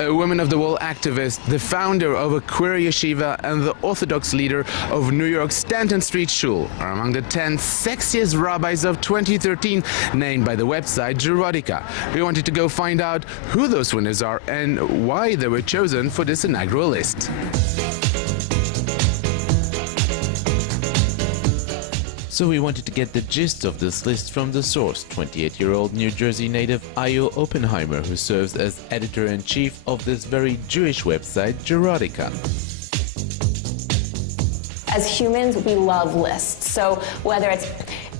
A woman of the wall activist, the founder of a queer yeshiva and the Orthodox leader of New York's Stanton Street Shul are among the 10 sexiest rabbis of 2013 named by the website Jewrotica. We wanted to go find out who those winners are and why they were chosen for this inaugural list. So we wanted to get the gist of this list from the source, 28-year-old New Jersey native Oppenheimer, who serves as editor-in-chief of this very Jewish website, Jewrotica. As humans, we love lists. So whether it's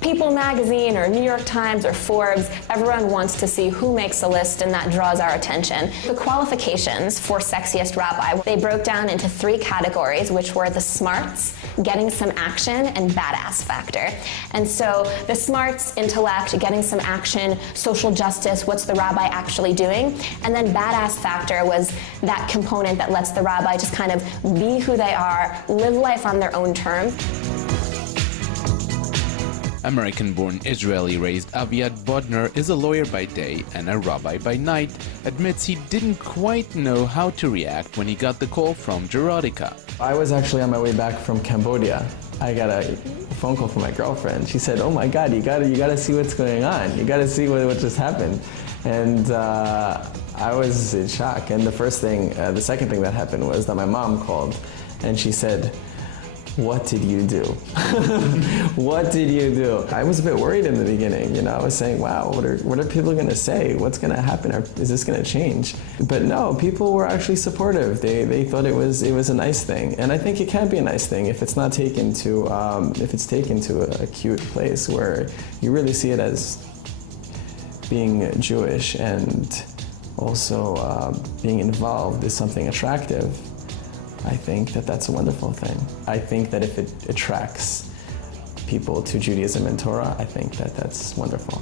People magazine or New York Times or Forbes, everyone wants to see who makes a list, and that draws our attention. The qualifications for Sexiest Rabbi, they broke down into 3 categories, which were the smarts, getting some action, and badass factor. And so the smarts, intellect, getting some action, social justice, what's the rabbi actually doing? And then badass factor was that component that lets the rabbi just kind of be who they are, live life on their own terms. American-born, Israeli-raised Aviad Bodner is a lawyer by day and a rabbi by night. Admits he didn't quite know how to react when he got the call from Jewrotica. I was actually on my way back from Cambodia. I got a phone call from my girlfriend. She said, "Oh my God, you gotta see what's going on. You gotta see what just happened." And I was in shock. And the second thing that happened was that my mom called, and she said, "What did you do? What did you do?" I was a bit worried in the beginning, you know. I was saying, wow, what are people gonna say? What's gonna happen? Is this gonna change? But no, people were actually supportive. They thought it was a nice thing. And I think it can be a nice thing if it's not taken to, if it's taken to a cute place where you really see it as being Jewish and also being involved is something attractive. I think that that's a wonderful thing. I think that if it attracts people to Judaism and Torah, I think that that's wonderful.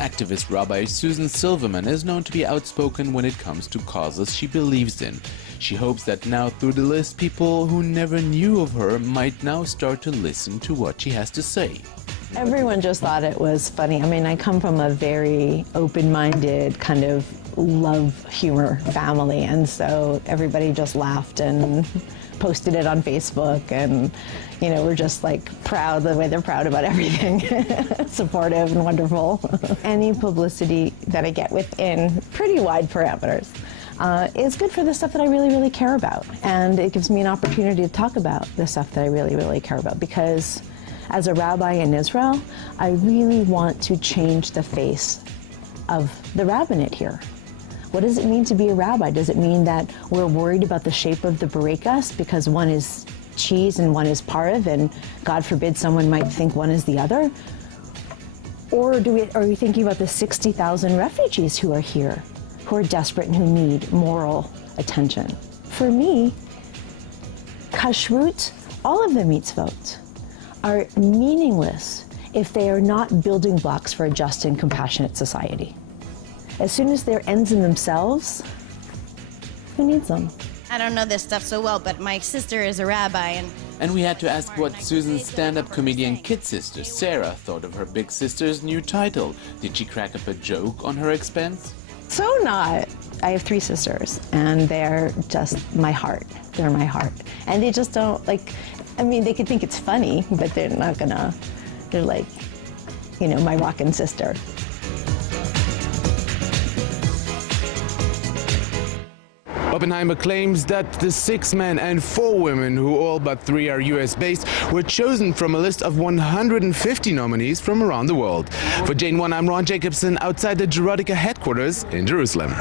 Activist Rabbi Susan Silverman is known to be outspoken when it comes to causes she believes in. She hopes that now through the list, people who never knew of her might now start to listen to what she has to say. Everyone just thought it was funny. I mean, I come from a very open-minded kind of love humor family, and so everybody just laughed and posted it on Facebook, and you know, we're just like proud the way they're proud about everything. Supportive and wonderful. Any publicity that I get within pretty wide parameters is good for the stuff that I really care about, and it gives me an opportunity to talk about the stuff that I really care about, because as a rabbi in Israel, I really want to change the face of the rabbinate here. What does it mean to be a rabbi? Does it mean that we're worried about the shape of the barikas because one is cheese and one is parv, and God forbid someone might think one is the other? Or are we thinking about the 60,000 refugees who are here, who are desperate and who need moral attention? For me, kashrut, all of the mitzvot, are meaningless if they are not building blocks for a just and compassionate society. As soon as they're ends in themselves, who needs them? I don't know this stuff so well, but my sister is a rabbi, and we had to ask what Susan's stand-up comedian kid sister, Sarah, thought of her big sister's new title. Did she crack up a joke on her expense? So not. I have 3 sisters, and they're just my heart. They're my heart. And they just don't, like, I mean, they could think it's funny, but they're not gonna, they're like, you know, my rockin' sister. Oppenheimer claims that the 6 men and 4 women, who all but 3 are US-based, were chosen from a list of 150 nominees from around the world. For JN1, I'm Jacobsohn, outside the Jewrotica headquarters in Jerusalem.